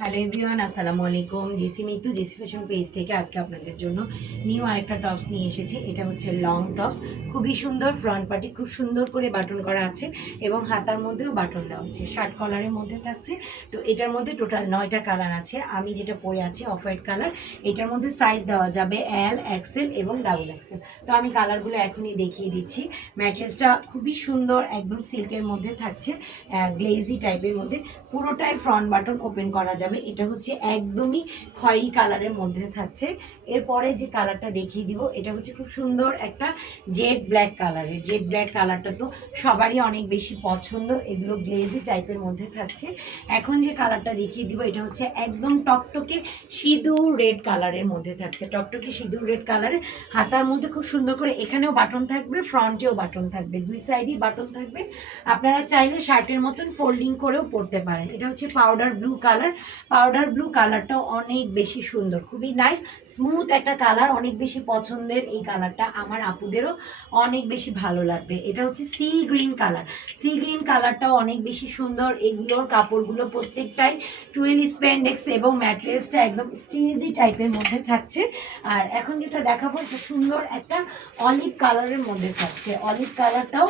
Hello everyone, আসসালামু আলাইকুম। GC Mitu GC fashion page থেকে আজকে আপনাদের জন্য নিউ আরেকটা টপস নিয়ে এসেছি। এটা হচ্ছে লং টপস, খুবই সুন্দর। ফ্রন্ট পার্টি খুব সুন্দর করে বাটন করা আছে এবং হাতার মধ্যেও বাটন দেওয়া আছে, শার্ট কলারের মধ্যে থাকছে। তো এটার মধ্যে টোটাল 9টা কালার আছে। আমি যেটা পরে আছি অফ হোয়াইট কালার। এটার মধ্যে সাইজ দেওয়া যাবে এল, এক্সেল এবং ডাবল এক্সেল। তো আমি কালারগুলো এখনই দেখিয়ে দিচ্ছি। ম্যাট্রেসটা খুবই সুন্দর, একদম সিল্কের মধ্যে থাকছে, গ্লেজি টাইপের মধ্যে। পুরোটাই ফ্রন্ট বাটন ওপেন করা যাবে। এটা হচ্ছে একদমই খয়েরি কালারের মধ্যে থাকছে। এরপরে যে কালারটা দেখিয়ে দিব, এটা হচ্ছে খুব সুন্দর একটা জেড ব্ল্যাক কালারের। জেড ব্ল্যাক কালারটা তো সবারই অনেক বেশি পছন্দ, এগুলো গ্লেজি টাইপের মধ্যে থাকছে। এখন যে কালারটা দেখিয়ে দিব, এটা হচ্ছে একদম টকটকে সিঁদুর রেড কালারের মধ্যে থাকছে। টকটকে সিঁদুর রেড কালারের, হাতার মধ্যে খুব সুন্দর করে এখানেও বাটন থাকবে, ফ্রন্টেও বাটন থাকবে, দুই সাইডেই বাটন থাকবে। আপনারা চাইলে শার্টের মতন ফোল্ডিং করেও পরতে পারেন। এটা হচ্ছে powder blue colour. Powder blue কালারটাও অনেক বেশি সুন্দর, খুবই নাইস স্মুথ একটা কালার, অনেক বেশি পছন্দের এই কালারটা। আমার আপুদেরও অনেক বেশি ভালো লাগবে। এটা হচ্ছে sea green colour. Sea green কালারটাও অনেক বেশি সুন্দর। এগুলোর কাপড়গুলো প্রত্যেকটাই টুয়েল স্প্যান্ডেক্স এবং ম্যাটেরিয়ালসটা একদম স্টিজি টাইপের মধ্যে থাকছে। আর এখন যেটা দেখাবো, এটা সুন্দর একটা অলিভ কালারের মধ্যে থাকছে। অলিভ কালারটাও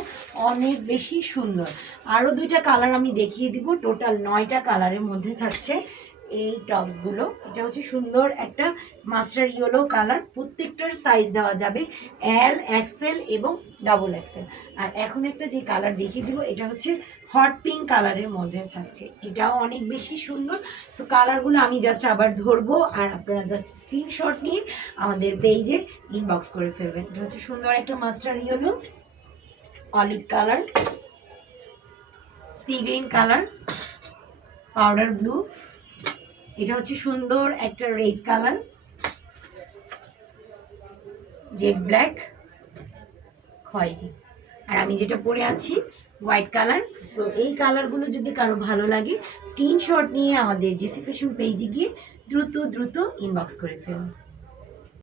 অনেক বেশি সুন্দর। আরও দুইটা কালার আমি দেখিয়ে দিব। টোটাল 9টা কালারের মধ্যে থাকছে এই টপসগুলো। এটা হচ্ছে সুন্দর একটা মাস্টার ইয়েলো কালার। প্রত্যেকটার সাইজ দেওয়া যাবে এল, এক্সেল এবং ডাবল এক্সেল। আর এখন একটা যে কালার দেখিয়ে দিব, এটা হচ্ছে হট পিঙ্ক কালারের মধ্যে থাকছে। এটাও অনেক বেশি সুন্দর। সো কালারগুলো আমি জাস্ট আবার ধরবো, আর আপনারা জাস্ট স্ক্রিনশট নিয়ে আমাদের পেজে ইনবক্স করে ফেলবেন। এটা হচ্ছে সুন্দর একটা master yellow, olive colour, sea green colour, powder blue, এটা হচ্ছে সুন্দর একটা রেড কালার, জেড ব্ল্যাক, খয়েরি, আর আমি যেটা পরে আছি হোয়াইট কালার। সো এই কালারগুলো যদি কারো ভালো লাগে, স্ক্রিনশট নিয়ে আমাদের জিসি ফ্যাশন পেজে গিয়ে দ্রুত ইনবক্স করে ফেলুন।